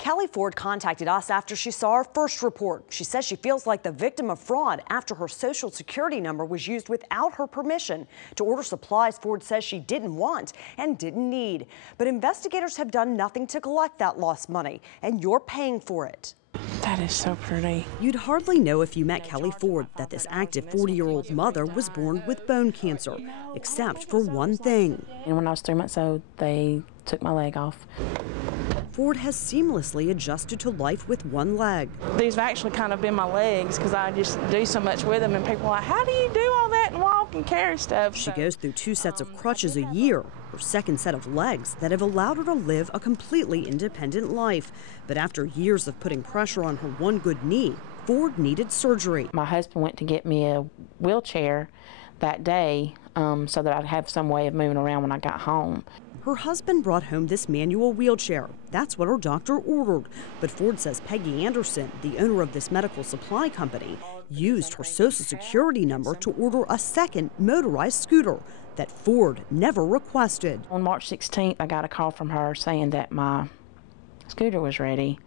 Kelly Ford contacted us after she saw our first report. She says she feels like the victim of fraud after her Social Security number was used without her permission to order supplies Ford says she didn't want and didn't need. But investigators have done nothing to collect that lost money, and you're paying for it. That is so pretty. You'd hardly know if you met Kelly Ford that this active 40-year-old mother was born with bone cancer, except for one thing. And when I was 3 months old, they took my leg off. Ford has seamlessly adjusted to life with one leg. These have actually kind of been my legs because I just do so much with them, and people are like, how do you do all that and walk and carry stuff? She goes through 2 sets of crutches a year, her second set of legs that have allowed her to live a completely independent life. But after years of putting pressure on her one good knee, Ford needed surgery. My husband went to get me a wheelchair that day so that I'd have some way of moving around when I got home. Her husband brought home this manual wheelchair. That's what her doctor ordered. But Ford says Peggy Anderson, the owner of this medical supply company, used her Social Security number to order a second motorized scooter that Ford never requested. On March 16th, I got a call from her saying that my scooter was ready,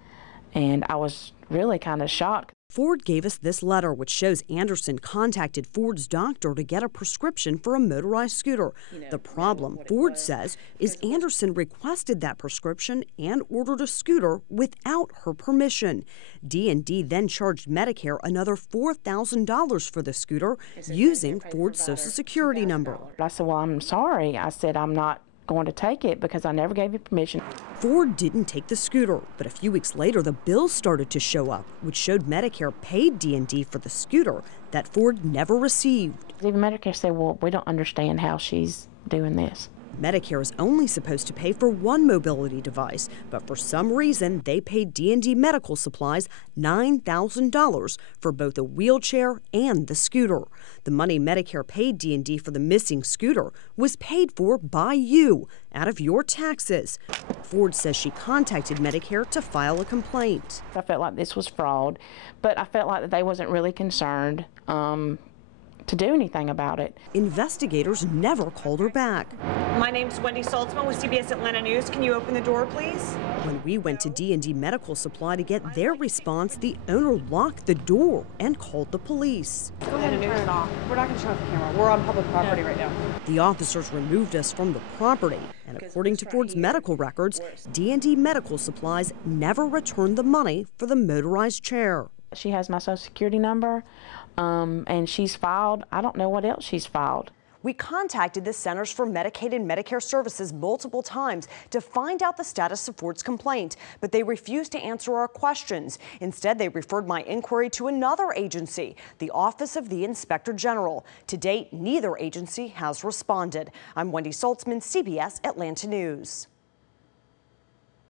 and I was really kind of shocked. Ford gave us this letter, which shows Anderson contacted Ford's doctor to get a prescription for a motorized scooter. The problem, Ford says, is Anderson requested that prescription and ordered a scooter without her permission. D&D then charged Medicare another $4,000 for the scooter using Ford's Social Security number. I said, well, I'm sorry. I said, I'm not going to take it because I never gave you permission. Ford didn't take the scooter, but a few weeks later the bills started to show up, which showed Medicare paid D&D for the scooter that Ford never received. Even Medicare said, well, we don't understand how she's doing this. Medicare is only supposed to pay for one mobility device, but for some reason they paid D&D Medical Supplies $9,000 for both a wheelchair and the scooter. The money Medicare paid D&D for the missing scooter was paid for by you out of your taxes. Ford says she contacted Medicare to file a complaint. I felt like this was fraud, but I felt like that they wasn't really concerned to do anything about it. Investigators never called her back. My name's Wendy SALTZMAN with CBS Atlanta News. Can you open the door, please? When we went to D&D Medical Supply to get their response, the owner locked the door and called the police. Go ahead and turn it off. We're not going to show off the camera. We're on public property right now. The officers removed us from the property, and according to Ford's medical records, D&D Medical Supplies never returned the money for the motorized chair. She has my Social Security number, and she's filed. I don't know what else she's filed. We contacted the Centers for Medicaid and Medicare Services multiple times to find out the status of Ford's complaint, but they refused to answer our questions. Instead, they referred my inquiry to another agency, the Office of the Inspector General. To date, neither agency has responded. I'm Wendy Saltzman, CBS Atlanta News.